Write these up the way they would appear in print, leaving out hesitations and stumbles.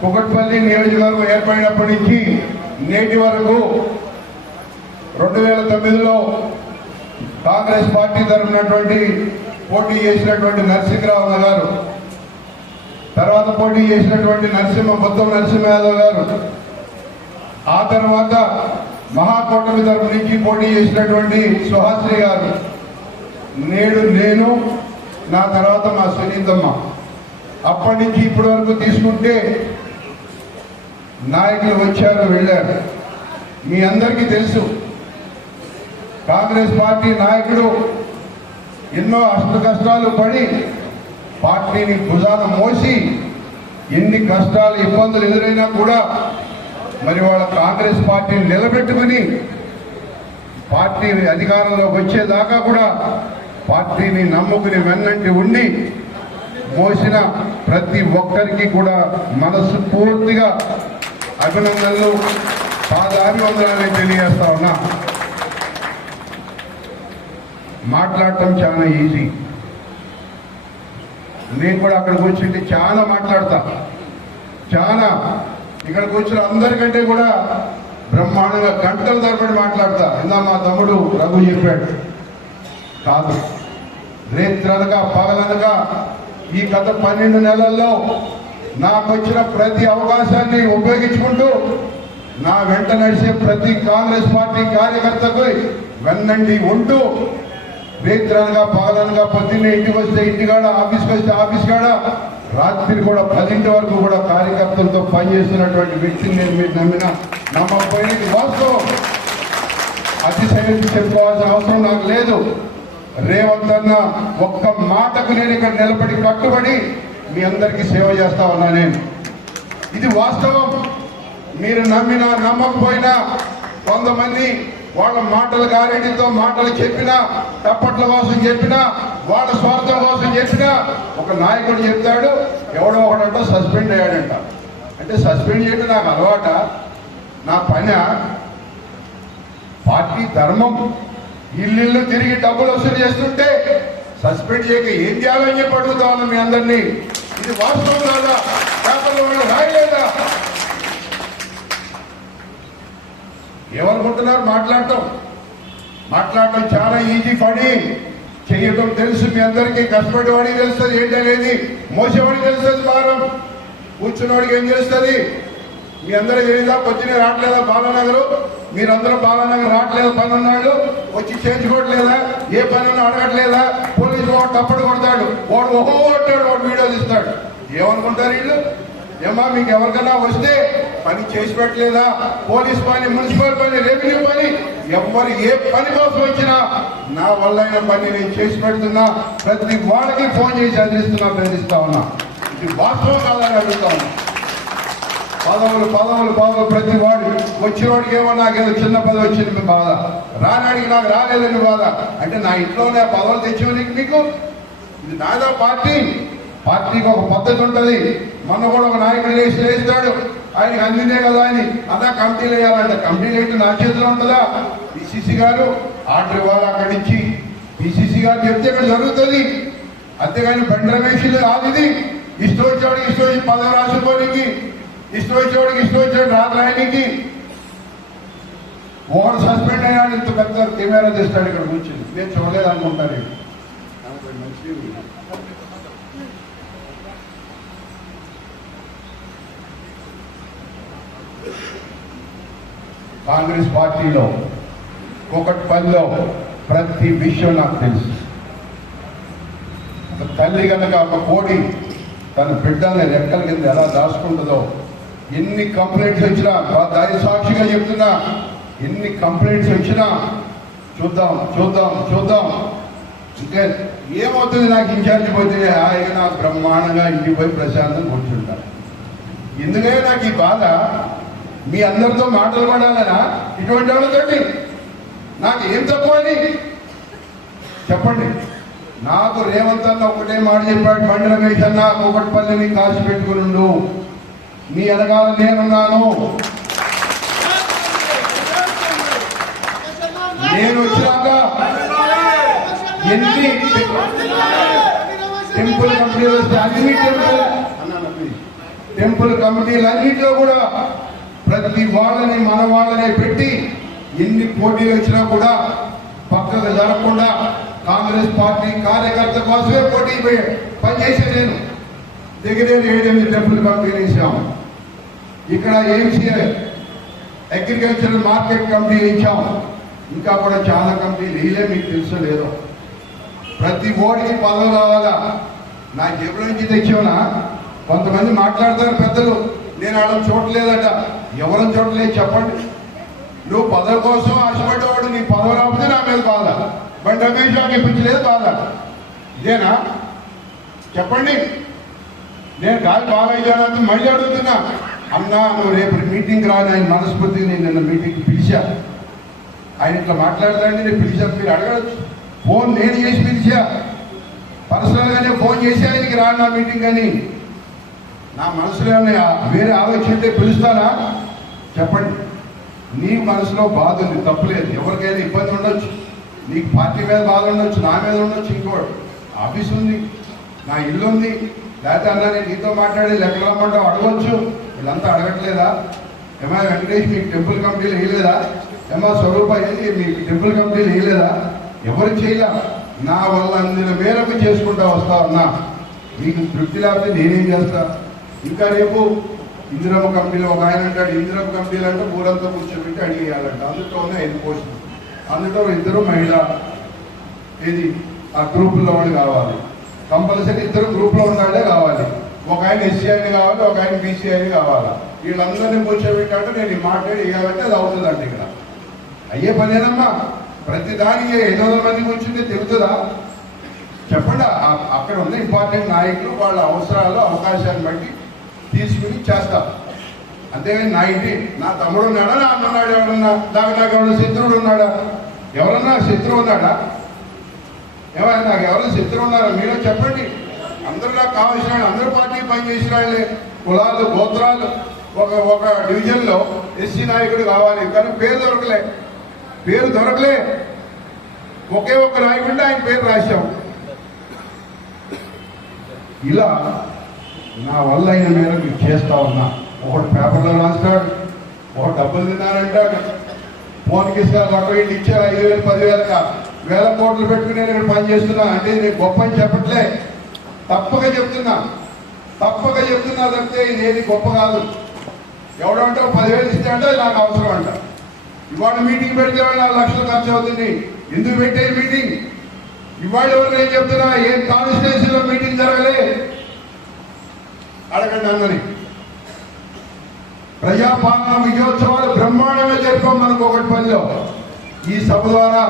కుకట్పల్లి నియోజకవర్గం ఏర్పడినప్పటి నుంచి నేటి వరకు 2009లో కాంగ్రెస్ పార్టీ తరఫునటువంటి పోటీ చేసినటువంటి నరసింహరావు గారు, తర్వాత పోటీ చేసినటువంటి మొత్తం నరసింహ యాదవ్ గారు, ఆ తర్వాత మహాకూటమి తరఫు నుంచి పోటీ చేసినటువంటి సుహాశ్రీ గారు, నేడు నేను, నా తర్వాత మా సునీతమ్మ. అప్పటి నుంచి ఇప్పటి వరకు తీసుకుంటే నాయకులు వచ్చారు, వెళ్ళారు. మీ అందరికీ తెలుసు కాంగ్రెస్ పార్టీ నాయకుడు ఎన్నో అష్ట కష్టాలు పడి పార్టీని భుజాన మోసి ఎన్ని కష్టాలు ఇబ్బందులు ఎదురైనా కూడా మరి వాళ్ళ కాంగ్రెస్ పార్టీని నిలబెట్టుకుని పార్టీ అధికారంలోకి వచ్చేదాకా కూడా పార్టీని నమ్ముకుని వెన్నంటి ఉండి మోసిన ప్రతి ఒక్కరికి కూడా మనసు పూర్తిగా అభినందనలు, పాదాభివందనాలు తెలియజేస్తా ఉన్నా. మాట్లాడటం చాలా ఈజీ. నేను కూడా అక్కడికి వచ్చింటే చాలా మాట్లాడతా, చాలా ఇక్కడికి వచ్చిన అందరికంటే కూడా బ్రహ్మాండంగా గంటల తరబడి మాట్లాడతా. ఇందా మా తమ్ముడు రఘు చెప్పాడు, కాదు రేత్రనగా పగలనగా ఈ గత 12 నెలల్లో నాకు వచ్చిన ప్రతి అవకాశాన్ని ఉపయోగించుకుంటూ నా వెంట నడిచే ప్రతి కాంగ్రెస్ పార్టీ కార్యకర్తకు వెన్నండి ఉంటూ రేత్రనగా పగలనగా పొద్దున్నే ఇంటికి వస్తే ఇంటికాడ, ఆఫీస్కి వస్తే ఆఫీస్ కాడ, రాత్రి కూడా 10 వరకు కూడా కార్యకర్తలతో పనిచేస్తున్నటువంటి వ్యక్తిని నేను మీరు నమ్మకపోయినది వాస్తవం. అతిశయించి చెప్పుకోవాల్సిన అవసరం నాకు లేదు. రేవంత్ అన్న ఒక్క మాటకు నేను ఇక్కడ నిలబడి కట్టుబడి మీ అందరికీ సేవ చేస్తా ఉన్నా. నేను ఇది వాస్తవం. మీరు నమ్మినా నమ్మకపోయినా, కొంతమంది వాళ్ళ మాటల గారెడితో మాటలు చెప్పినా, తప్పట్ల కోసం చెప్పినా, వాళ్ళ స్వార్థం కోసం చెప్పినా, ఒక నాయకుడు చెప్తాడు ఎవడో ఒకడంట సస్పెండ్ అయ్యాడంట. అంటే సస్పెండ్ చేయడం నాకు అలవాట, నా పని. పార్టీ ధర్మం. ఇల్లు తిరిగి డబ్బులు వసూలు చేస్తుంటే సస్పెండ్ చేయక ఏం చేయాలని చెప్పి అడుగుతా ఉన్నా మీ అందరినీ. ఇది వాస్తవం కాదా? పేపర్లో వాళ్ళు రాయలేదా? ఏమనుకుంటున్నారు? మాట్లాడటం చాలా ఈజీ. పని చేయటం తెలుసు మీ అందరికీ. కష్టపడేవాడికి తెలుస్తుంది ఏంటనేది, మోసేవాడికి తెలుస్తుంది భారం, కూర్చున్నవాడికి ఏం తెలుస్తుంది. మీ అందరూ ఏదా పొద్దునే రావట్లేదా బాలానగరు? మీరందరూ బాలానగర్ రావట్లేదు, పని ఉన్నాడు వచ్చి చేయించుకోవట్లేదా? ఏ పని ఉన్నా అడగట్లేదా? పోలీసు వాడు తప్పడు కొడతాడు, వాడు ఓహో అంటాడు, వాడు వీడియో తీస్తాడు. ఏమనుకుంటారు వీళ్ళు? ఏమా మీకు ఎవరికన్నా వస్తే పని చేసి పెట్టలేదా? పోలీస్ పని, మున్సిపల్ పని, రెవెన్యూ పని, ఎవరు ఏ పని కోసం వచ్చినా నా వల్ల అయిన పని నేను చేసి పెడుతున్నా. ప్రతి వాళ్ళకి ఫోన్ చేసి బెదిరిస్తా ఉన్నా. ఇది వాస్తవం కాదని అడుగుతా ఉన్నా. పదవులు ప్రతి వాడు వచ్చేవాడికి ఏమో నాకేదో చిన్న పదవి వచ్చింది బాధ, రానాడికి నాకు రాలేదని బాధ. అంటే నా ఇంట్లోనే పదవులు తెచ్చేవాడికి మీకు ఇది నాదా? పార్టీకి ఒక పద్ధతి ఉంటుంది. మొన్న కూడా ఒక నాయకుడు లేస్తాడు, ఆయనకి అందినే కదా అని అదా కమిటీలు వేయాలంట. కమిటీలు ఏంటి నా చేతిలో ఉంటుందా? పిసిసి గారు ఆర్డర్ ఇవ్వాలి అక్కడి నుంచి. పిసిసి గారు చెప్తే ఇక్కడ జరుగుతుంది. అంతేగాని బండి రమేష్ కాదు ఇది. ఇష్టం వచ్చేవాడికి ఇష్టం వచ్చి పదవి రాసుకోనికి, ఇష్టం వచ్చేవాడికి ఇష్టం వచ్చేవాడు రాత్రాయనికి. ఓవర్ సస్పెండ్ అయినాడు, ఇంత పెద్ద కెమెరా తెస్తాడు ఇక్కడ కూర్చుని. నేను చూడలేదు అనుకుంటాను. కాంగ్రెస్ పార్టీలో కూకట్పల్లిలో ప్రతి విషయం నాకు తెలుసు. ఒక తల్లి కనుక ఒక కోడి తన బిడ్డల్ని రెక్కల కింద ఎలా దాచుకుంటుందో, ఎన్ని కంప్లైంట్స్ వచ్చినా, దాని సాక్షిగా చెప్తున్నా, ఎన్ని కంప్లైంట్స్ వచ్చినా చూద్దాం ఇంకా ఏమవుతుంది. నాకు ఇన్ఛార్జ్ పోతే ఆయన నాకు బ్రహ్మాండంగా ఇంటికి పోయి ప్రశాంతంగా కూర్చుంటాను. ఎందుకంటే నాకు ఈ బాధ మీ అందరితో మాటలు పడాలనా? ఇటువంటి వాళ్ళతోటి నాకు ఏం తక్కువ అని చెప్పండి. నాకు రేవంత్ అన్న ఒకటే మాట చెప్పాడు, బండి రమేష్ అన్న కూకట్పల్లిని కాల్చి పెట్టుకుని మీ ఎదగాల నేనున్నాను. నేను వచ్చినాక ఎన్ని టెంపుల్ కంపెనీలు వస్తే అన్ని టెంపుల్ టెంపుల్ కమిటీలన్నింటిలో కూడా ప్రతి వాళ్ళని మన వాళ్ళనే పెట్టి ఎన్ని పోటీలు వచ్చినా కూడా పక్కకు జరగకుండా కాంగ్రెస్ పార్టీ కార్యకర్త కోసమే పోటీ పనిచేసే నేను దగ్గర 7-8 టెంపుల్ కమిటీలు వేసాము. ఇక్కడ ఏఎంసీ అగ్రికల్చరల్ మార్కెట్ కమిటీ ఇచ్చాం. ఇంకా కూడా చాలా కమిటీలు వేయలే, మీకు తెలుసో లేదో. ప్రతి ఓడికి పదవి రావాలా. నా జేబుల నుంచి తెచ్చావునా? కొంతమంది మాట్లాడతారు పెద్దలు, నేను వాళ్ళని చూడలేదట. ఎవరని చూడలేదు చెప్పండి. నువ్వు పదవి కోసం ఆశపడ్డవాడు, నీ పదవి రాకపోతే నా మీద బాధ. బట్ రమేష్ నాకు ఇప్పించలేదు బాధ. ఇదేనా చెప్పండి? నేను గాలి బాగా అయ్యానంత మళ్ళీ అడుగుతున్నా. అన్నా నువ్వు రేపు మీటింగ్ రాని ఆయన మనస్ఫూర్తిగా నేను నిన్న మీటింగ్కి పిలిచా. ఆయన ఇట్లా మాట్లాడతాండి, నేను పిలిచాను. మీరు అడగచ్చు. ఫోన్ నేను చేసి పిలిచా, పర్సనల్గానే ఫోన్ చేసి ఆయనకి రాను నా మీటింగ్ అని. నా మనసులో వేరే ఆలోచన పిలుస్తానా చెప్పండి? నీ మనసులో బాధ ఉంది, తప్పులేదు. ఎవరికైనా ఇబ్బంది ఉండొచ్చు, నీకు పార్టీ మీద బాధ ఉండొచ్చు, నా మీద ఉండొచ్చు, ఇంకోటి ఆఫీస్ ఉంది, నా ఇల్లు ఉంది. లేకపోతే అన్నా నేను నీతో మాట్లాడేది ఎక్కడ రమ్మంటావు అడగవచ్చు. వీళ్ళంతా అడగట్లేదా? ఏమా వెంకటేష్ మీకు టెంపుల్ కమిటీలు వేయలేదా? ఏమా స్వరూప ఏంటి మీకు టెంపుల్ కమిటీలు వేయలేదా? ఎవరు చేయలే. నా వల్ల అందిన మేరకు చేసుకుంటా వస్తా ఉన్నా. మీకు తృప్తి లేకపోతే నేనేం చేస్తా? ఇంకా రేపు ఇందిరమ్మ కమిటీలో ఒక ఆయన అంటాడు, ఇందిరమ్మ కమిటీలు అంటే ఊరంతా కూర్చోబెట్టి అడిగేయాలంట. అందులోనే 5 పోస్టులు, అందులో 2 మహిళ ఇది ఆ గ్రూపుల్లో వాళ్ళు కావాలి. కంపల్సరీ 2 గ్రూప్లో ఉన్నాడే కావాలి. ఒక ఆయన ఎస్సీ అని కావాలి, ఒక ఆయన బీసీ అని కావాలా. వీళ్ళందరినీ కూర్చోబెట్టాలంటే నేను మాట్లాడి వేయాలంటే అది అవుతుందండి. ఇక్కడ అయ్యే పనేనమ్మా. ప్రతి దానికి 500 మంది కూర్చుంటే తెలుస్తుందా చెప్పండి? అక్కడ ఉన్న ఇంపార్టెంట్ నాయకులు వాళ్ళ అవసరాలు అవకాశాన్ని బట్టి తీసుకుని చేస్తారు. అంతేగాని నా ఇంటి నా తమ్ముడు ఉన్నాడా, నా అన్న ఉన్నాడు, ఎవరన్నా నాకు ఎవరైనా శత్రువుడు ఉన్నాడా? ఎవరన్నా శత్రువు ఉన్నాడా? ఏమైనా నాకు ఎవరైనా శత్రువు ఉన్నారా? మీరే చెప్పండి. అందరూ నాకు కావాల్సిన వాళ్ళు, అందరూ పార్టీ పనిచేసిన వాళ్ళే. కులాలు గోత్రాలు ఒక డివిజన్లో ఎస్సీ నాయకుడు కావాలి, కానీ పేరు దొరకలే. ఒకే ఒక్క నాయకుడిని ఆయన పేరు రాశాం. ఇలా నా వల్ల అయిన మేరకు మీకు చేస్తా ఉన్నా. ఒకటి పేపర్లో రాస్తాడు, ఒక డబ్బులు తిన్నారంటాడు, ఫోన్కి ఇస్తారు, అక్కడ ఇచ్చారు 5,000 10,000 వేల కోట్లు పెట్టుకుని నేను ఇక్కడ పనిచేస్తున్నా అంటే నేను గొప్ప అని చెప్పట్లే. తప్పక చెప్తున్నా తప్పితే ఇదేది గొప్ప కాదు. ఎవడంటే 10,000 ఇస్తే అంటే నాకు అవసరం అంట. ఇవాళ మీటింగ్ పెడితే 4 లక్షలు ఖర్చు అవుతుంది. ఎందుకు పెట్టే మీటింగ్? ఇవాళ ఎవరు ఏం చెప్తున్నా, ఏం కాన్స్టిట్యూన్సీలో మీటింగ్ జరగలే అడగండి అన్నని. ప్రజాపాలన విజయోత్సవాలు బ్రహ్మాండంగా జరిపాం మనకు ఒకటిపల్లిలో. ఈ సభ ద్వారా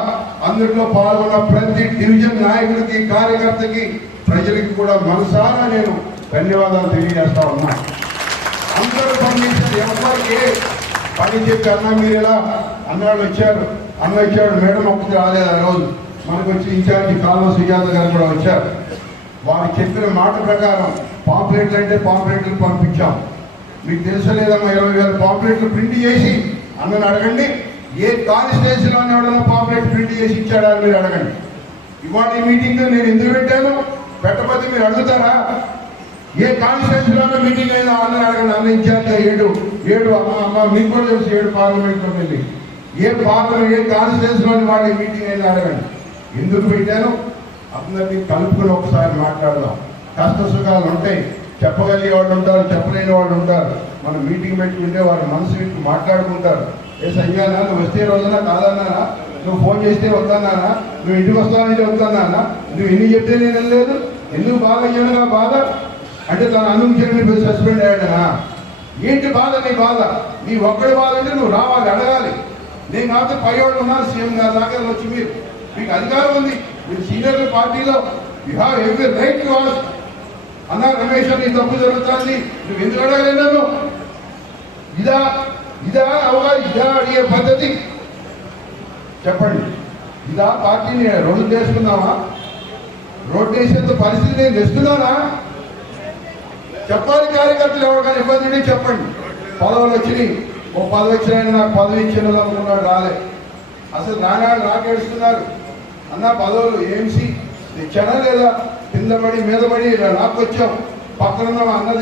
అందులో పాల్గొన్న ప్రతి డివిజన్ నాయకుడికి, కార్యకర్తకి, ప్రజలకి కూడా మనసారా నేను ధన్యవాదాలు తెలియజేస్తా ఉన్నా. అందరూ పనిచేశారు. ఎవరికి పని చెప్పి అన్న మీరు ఎలా అన్నాడు వచ్చారు, అన్న వచ్చాడు, మేడం ఒక్కటి రాలేదు. ఆ రోజు మనకు వచ్చి ఇన్ఛార్జి కాల్వ సుజాత గారు కూడా వచ్చారు. వారు చెప్పిన మాట ప్రకారం పాంప్లెట్లు అంటే పాంప్లెట్లు పంపించాం. మీకు తెలుసలేదమ్మా, 20,000 పాంప్లెట్లు ప్రింట్ చేసి అన్నని అడగండి. ఏ కాన్స్టిట్యూన్సీలో ఎవడన్నా పాంప్లెట్ ప్రింట్ చేసి ఇచ్చాడా అని మీరు అడగండి. ఇవాళ ఈ మీటింగ్ నేను ఎందుకు పెట్టాను? పెట్టకపోతే మీరు అడుగుతారా? ఏ కాన్స్టిట్యూన్సీలోనో మీటింగ్ అయినా అన్నని అడగండి. అన్న ఇన్ఛార్జ్ 7 అమ్మ మీకు కూడా తెలుసు 7 పార్లమెంట్లో వెళ్ళి ఏ కాన్స్టిట్యూన్సీలోని వాళ్ళ మీటింగ్ అయినా అడగండి. ఎందుకు పెట్టాను? అందరినీ కలుపుకొని ఒకసారి మాట్లాడదాం. కష్ట సుఖాలు ఉంటాయి, చెప్పగలిగే వాళ్ళు ఉంటారు, చెప్పలేని వాళ్ళు ఉంటారు. మనం మీటింగ్ పెట్టుకుంటే వాళ్ళ మనసు విప్పి మాట్లాడుకుంటారు. ఏ సంజయనా నువ్వు వస్తే రోజునా కాదన్నానా? నువ్వు ఫోన్ చేస్తే వద్దన్నానా? నువ్వు ఇంటికి వస్తానంటే వద్దన్నానా? నువ్వు ఎన్ని చెప్తే నేను వెళ్ళలేదు. ఎందుకు బాధ అయ్యాను? నా బాధ అంటే తన అనుమతి సస్పెండ్ అయ్యాడనా? ఏంటి బాధ? నీ బాధ నీ ఒక్కడి బాధ అంటే నువ్వు రావాలి, అడగాలి. నేను కాకపోతే పై వాళ్ళు ఉన్నారు, సీఎం గారి దాకా వచ్చి మీకు అధికారం ఉంది. మీరు సీనియర్ పార్టీలో you have every right to ask. అన్నా రమేష్ నీ తప్పు జరుగుతుంది, నువ్వు ఎందుకు అడగలేను? ఇదా అడిగే పద్ధతి చెప్పండి. ఇదా పార్టీని రోడ్డు చేసుకున్నావా? రోడ్డు వేసేంత పరిస్థితి నేను తెస్తున్నానా? చెప్పాలి. కార్యకర్తలు ఎవరికైనా ఇబ్బంది ఉంటే చెప్పండి. పదవులు వచ్చినాయి, ఓ పదవి వచ్చినాయని నాకు పదవి ఇచ్చిన అనుకున్నాడు, రాలే. అసలు రాగాడు రాకేస్తున్నారు. అన్న పదవులు ఏఎంసీ తెచ్చానా లేదా? కింద పడి మీద పడి నాకు వచ్చాం. పక్కన అన్నది